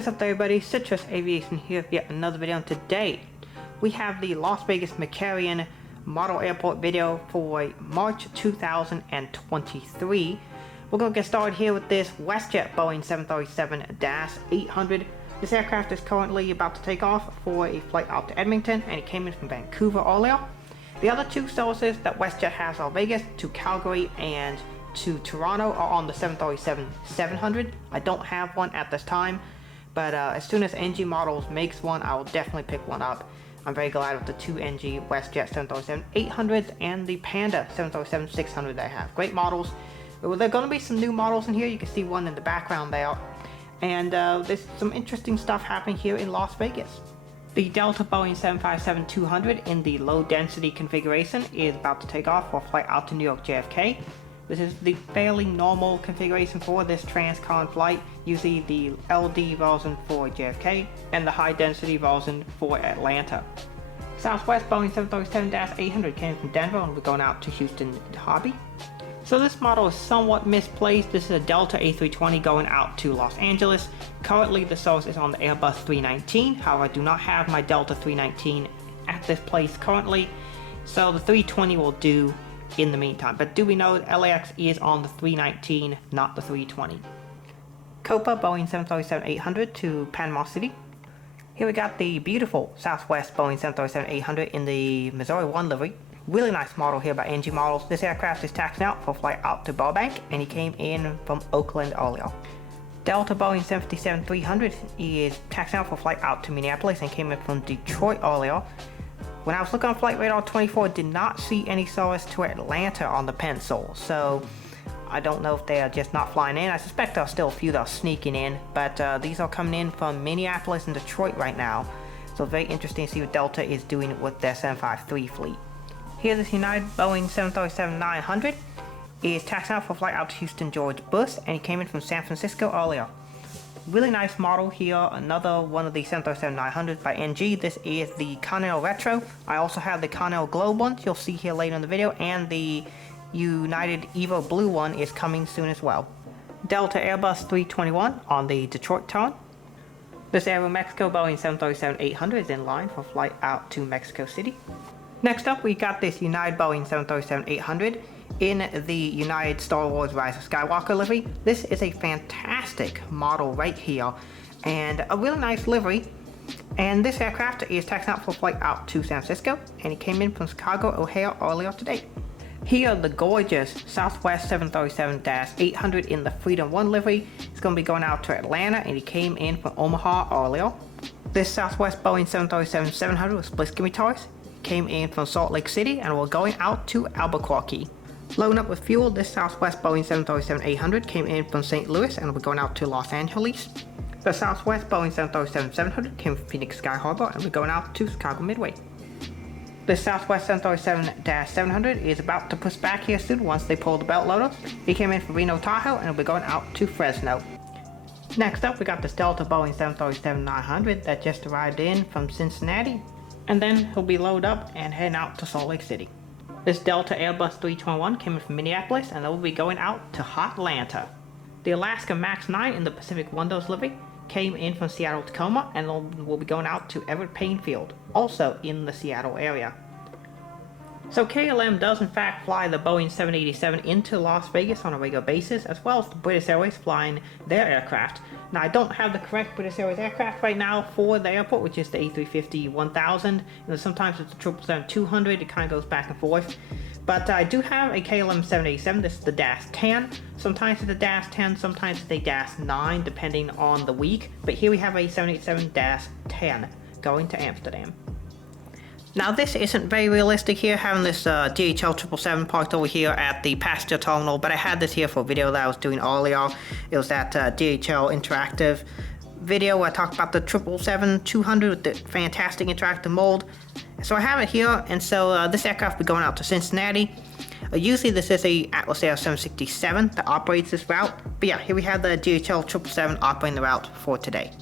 What is up there, everybody? Citrus Aviation here with yet another video. And today we have the Las Vegas McCarran Model Airport video for March 2023. We're going to get started here with this WestJet Boeing 737-800. This aircraft is currently about to take off for a flight out to Edmonton, and it came in from Vancouver earlier. The other two services that WestJet has are Vegas to Calgary and to Toronto are on the 737-700. I don't have one at this time, but as soon as NG Models makes one, I will definitely pick one up. I'm very glad with the two NG WestJet 737-800s and the Panda 737-600 that I have. Great models. Well, there are going to be some new models in here. You can see one in the background there. And there's some interesting stuff happening here in Las Vegas. The Delta Boeing 757-200 in the low density configuration is about to take off for a flight out to New York JFK. This is the fairly normal configuration for this transcon flight, usually the LD version for JFK and the high density version for Atlanta. Southwest Boeing 737-800 came from Denver and we're going out to Houston Hobby. So this model is somewhat misplaced. This is a Delta A320 going out to Los Angeles. Currently the source is on the Airbus 319, however I do not have my Delta 319 at this place currently, so the 320 will do in the meantime. But do we know that LAX is on the 319, not the 320. Copa Boeing 737-800 to Panama City. Here we got the beautiful Southwest Boeing 737-800 in the Missouri 1 livery. Really nice model here by NG Models. This aircraft is taxiing out for a flight out to Burbank, and he came in from Oakland earlier. Delta Boeing 757-300 is taxiing out for a flight out to Minneapolis and came in from Detroit earlier. When I was looking on Flight Radar 24, did not see any service to Atlanta on the pencil, so I don't know if they are just not flying in. I suspect there are still a few that are sneaking in, but these are coming in from Minneapolis and Detroit right now, so very interesting to see what Delta is doing with their 753 fleet. Here's this United Boeing 737-900 is taxiing out for a flight out to Houston George Bush, and he came in from San Francisco earlier. Really nice model here, another one of the 737-900s by NG. This is the Continental Retro. I also have the Continental Globe ones you'll see here later in the video, and the United Evo Blue one is coming soon as well. Delta Airbus 321 on the Detroit turn. This Aeromexico Boeing 737-800 is in line for a flight out to Mexico City. Next up, we got this United Boeing 737-800 in the United Star Wars Rise of Skywalker livery. This is a fantastic model right here and a really nice livery. And this aircraft is taxiing out for a flight out to San Francisco, and he came in from Chicago O'Hare earlier today. Here, the gorgeous Southwest 737-800 in the Freedom 1 livery is going to be going out to Atlanta, and he came in from Omaha earlier. This Southwest Boeing 737-700 with split scimitars came in from Salt Lake City, and we're going out to Albuquerque. Loading up with fuel, this Southwest Boeing 737-800 came in from St. Louis, and we're going out to Los Angeles. The Southwest Boeing 737-700 came from Phoenix Sky Harbor, and we're going out to Chicago Midway. The Southwest 737-700 is about to push back here soon once they pull the belt loader. He came in from Reno Tahoe, and we're going out to Fresno. Next up, we got this Delta Boeing 737-900 that just arrived in from Cincinnati, and then he'll be loaded up and heading out to Salt Lake City. This Delta Airbus 321 came in from Minneapolis, and they'll be going out to Hotlanta. The Alaska MAX 9 in the Pacific Windows livery came in from Seattle Tacoma, and will be going out to Everett Painfield, also in the Seattle area. So KLM does in fact fly the Boeing 787 into Las Vegas on a regular basis, as well as the British Airways flying their aircraft. Now I don't have the correct British Airways aircraft right now for the airport, which is the A350-1000, and sometimes it's the 777-200, it kind of goes back and forth. But I do have a KLM 787, this is the -10. Sometimes it's a -10, sometimes it's a -9, depending on the week. But here we have a 787-10 going to Amsterdam. Now this isn't very realistic here, having this DHL 777 parked over here at the passenger terminal, but I had this here for a video that I was doing earlier. It was that DHL interactive video where I talked about the 777-200 with the fantastic interactive mold. So I have it here, and so this aircraft will be going out to Cincinnati. Usually this is a Atlas Air 767 that operates this route, but yeah, here we have the DHL 777 operating the route for today.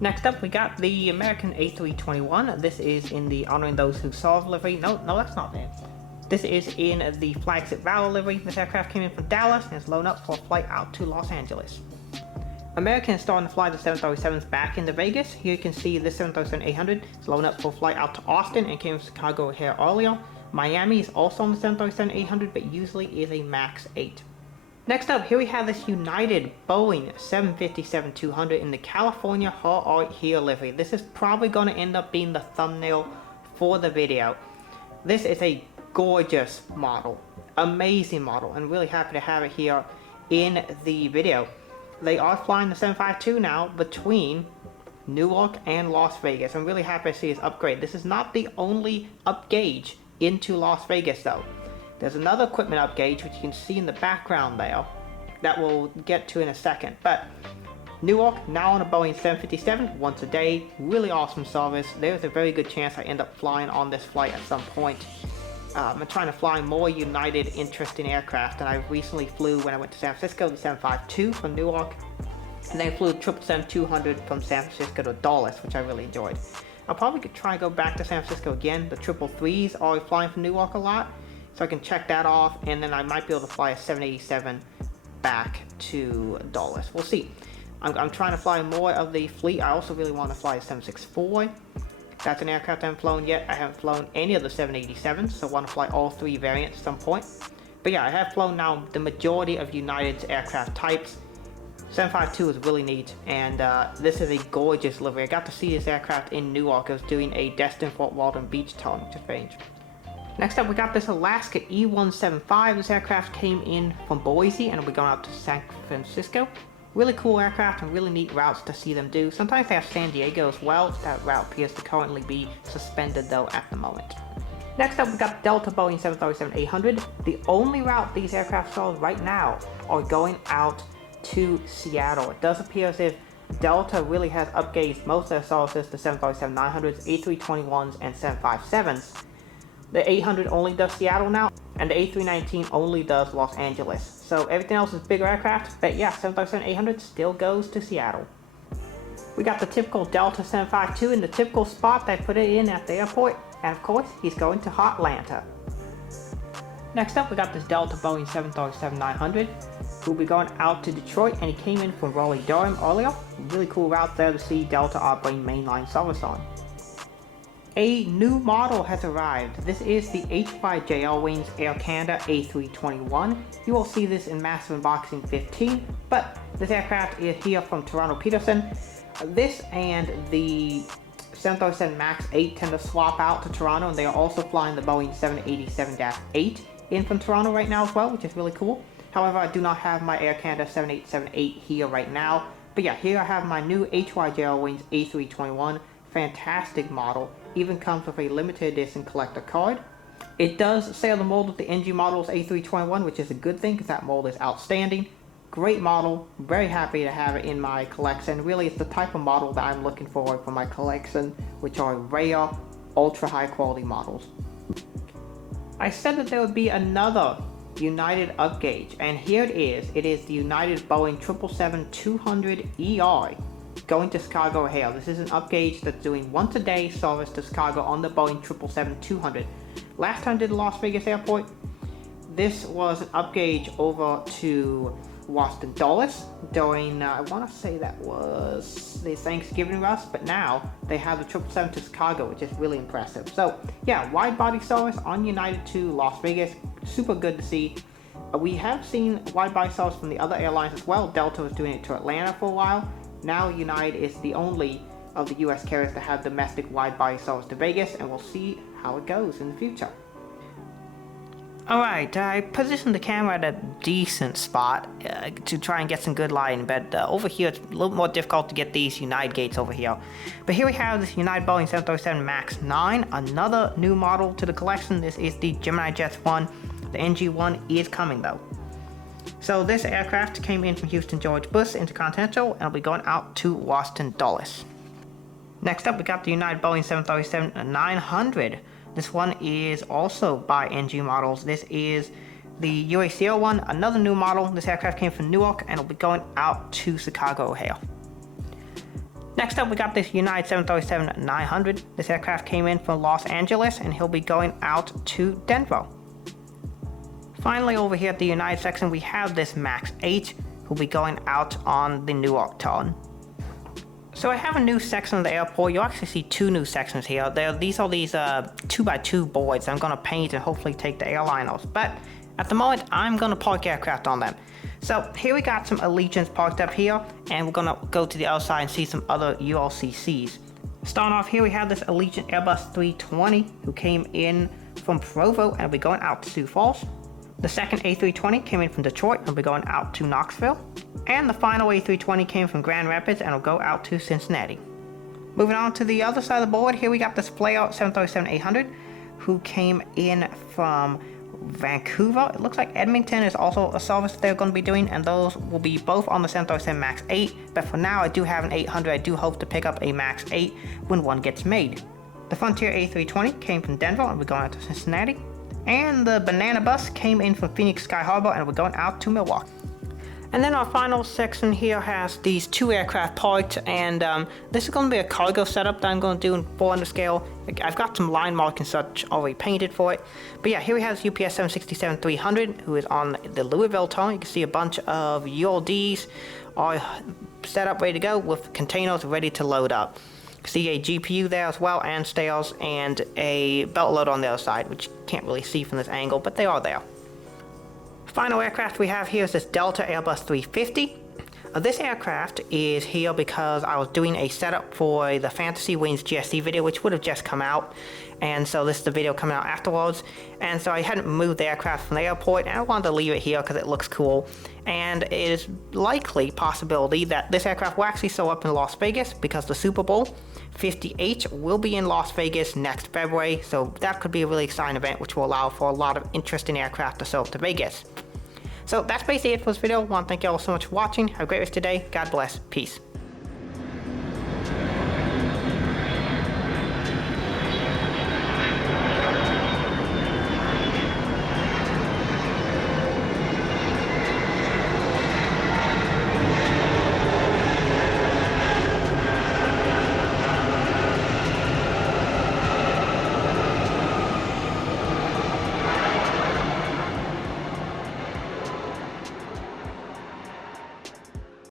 Next up, we got the American A321. This is in the Honoring Those Who Serve livery. No, that's not it. This is in the Flagship Valor livery. This aircraft came in from Dallas and is loaded up for a flight out to Los Angeles. American is starting to fly the 737s back into Vegas. Here you can see this 737-800 is loading up for a flight out to Austin and came from Chicago O'Hare earlier. Miami is also on the 737-800, but usually is a MAX 8. Next up, here we have this United Boeing 757-200 in the California Hot Art Here livery. This is probably going to end up being the thumbnail for the video. This is a gorgeous model, amazing model, and really happy to have it here in the video. They are flying the 752 now between Newark and Las Vegas. I'm really happy to see this upgrade. This is not the only upgauge into Las Vegas though. There's another equipment upgauge which you can see in the background there that we'll get to in a second. But Newark now on a Boeing 757 once a day, really awesome service. There's a very good chance I end up flying on this flight at some point. I'm trying to fly more United interesting aircraft, and I recently flew when I went to San Francisco the 752 from Newark, and then flew 777-200 from San Francisco to Dallas, which I really enjoyed. I'll probably could try and go back to San Francisco again. The 333s are flying from Newark a lot, so I can check that off, and then I might be able to fly a 787 back to Dallas. We'll see. I'm trying to fly more of the fleet. I also really want to fly a 764. That's an aircraft I haven't flown yet. I haven't flown any of the 787s, so I want to fly all three variants at some point. But yeah, I have flown now the majority of United's aircraft types. 752 is really neat, and this is a gorgeous livery. I got to see this aircraft in Newark. I was doing a Destin Fort Walton Beach tone, which is very interesting. Next up, we got this Alaska E175. This aircraft came in from Boise, and we're going out to San Francisco. Really cool aircraft and really neat routes to see them do. Sometimes they have San Diego as well. That route appears to currently be suspended though at the moment. Next up, we got Delta Boeing 737-800. The only route these aircraft stars right now are going out to Seattle. It does appear as if Delta really has upgauged most of their services to 737-900s, A321s, and 757s. The 800 only does Seattle now, and the A319 only does Los Angeles. So everything else is bigger aircraft, but yeah, 737-800 still goes to Seattle. We got the typical Delta 752 in the typical spot they put it in at the airport, and of course, he's going to Hotlanta. Next up, we got this Delta Boeing 737-900, who will be going out to Detroit, and he came in from Raleigh-Durham earlier. Really cool route there to see Delta operating mainline service on. A new model has arrived. This is the HYJL Wings Air Canada A321. You will see this in Massive Unboxing 15, but this aircraft is here from Toronto Peterson. This and the 737 MAX 8 tend to swap out to Toronto, and they are also flying the Boeing 787-8 in from Toronto right now as well, which is really cool. However, I do not have my Air Canada 7878 here right now. But yeah, here I have my new HYJL Wings A321. Fantastic model. Even comes with a limited edition collector card. It does say on the mold with the NG Models A321, which is a good thing because that mold is outstanding. Great model. Very happy to have it in my collection. Really, it's the type of model that I'm looking for my collection, which are rare, ultra high quality models. I said that there would be another United upgauge, and here it is. It is the United Boeing 777-200ER. Going to Chicago O'Hare. This is an upgauge that's doing once a day service to Chicago on the Boeing 777-200. Last time I did Las Vegas Airport, this was an upgauge over to Washington Dulles during, I want to say that was the Thanksgiving rush, but now they have the 777 to Chicago, which is really impressive. So yeah, wide body service on United to Las Vegas, super good to see. We have seen wide body service from the other airlines as well. Delta was doing it to Atlanta for a while. Now United is the only of the US carriers to have domestic wide body service to Vegas, and we'll see how it goes in the future. Alright, I positioned the camera at a decent spot to try and get some good lighting, but over here it's a little more difficult to get these United gates over here. But here we have this United Boeing 737 MAX 9, another new model to the collection. This is the Gemini Jets 1. The NG1 is coming though. So this aircraft came in from Houston George Bush Intercontinental and will be going out to Washington Dulles. Next up, we got the United Boeing 737-900. This one is also by NG Models. This is the UACO one, another new model. This aircraft came from Newark and will be going out to Chicago O'Hare. Next up, we got this United 737-900. This aircraft came in from Los Angeles and he'll be going out to Denver. Finally, over here at the United section, we have this MAX 8, who who'll be going out on the Newark turn. So I have a new section of the airport. You'll actually see two new sections here. These are 2x2 boards I'm gonna paint and hopefully take the airliners. But at the moment, I'm gonna park aircraft on them. So here we got some Allegiants parked up here, and we're gonna go to the other side and see some other ULCCs. Starting off here, we have this Allegiant Airbus 320 who came in from Provo and will be going out to Sioux Falls. The second A320 came in from Detroit and will be going out to Knoxville. And the final A320 came from Grand Rapids and will go out to Cincinnati. Moving on to the other side of the board, here we got this Flair 737-800 who came in from Vancouver. It looks like Edmonton is also a service they're going to be doing, and those will be both on the 737 MAX 8. But for now, I do have an 800. I do hope to pick up a MAX 8 when one gets made. The Frontier A320 came from Denver and we're going out to Cincinnati. And the Banana Bus came in from Phoenix Sky Harbor and we're going out to Milwaukee. And then our final section here has these two aircraft parked, and this is going to be a cargo setup that I'm going to do in 400 scale. I've got some line mark and such already painted for it. But yeah, here we have UPS 767-300 who is on the Louisville turn. You can see a bunch of ULDs are set up ready to go with containers ready to load up. You can see a GPU there as well, and stairs, and a belt loader on the other side, which you can't really see from this angle, but they are there. Final aircraft we have here is this Delta Airbus 350. This aircraft is here because I was doing a setup for the Fantasy Wings GSC video, which would have just come out, and so this is the video coming out afterwards. And so I hadn't moved the aircraft from the airport, and I wanted to leave it here because it looks cool. And it is likely possibility that this aircraft will actually show up in Las Vegas because the Super Bowl 58 will be in Las Vegas next February, so that could be a really exciting event which will allow for a lot of interesting aircraft to show up to Vegas. So that's basically it for this video. I want to thank you all so much for watching. Have a great rest of your day. God bless. Peace.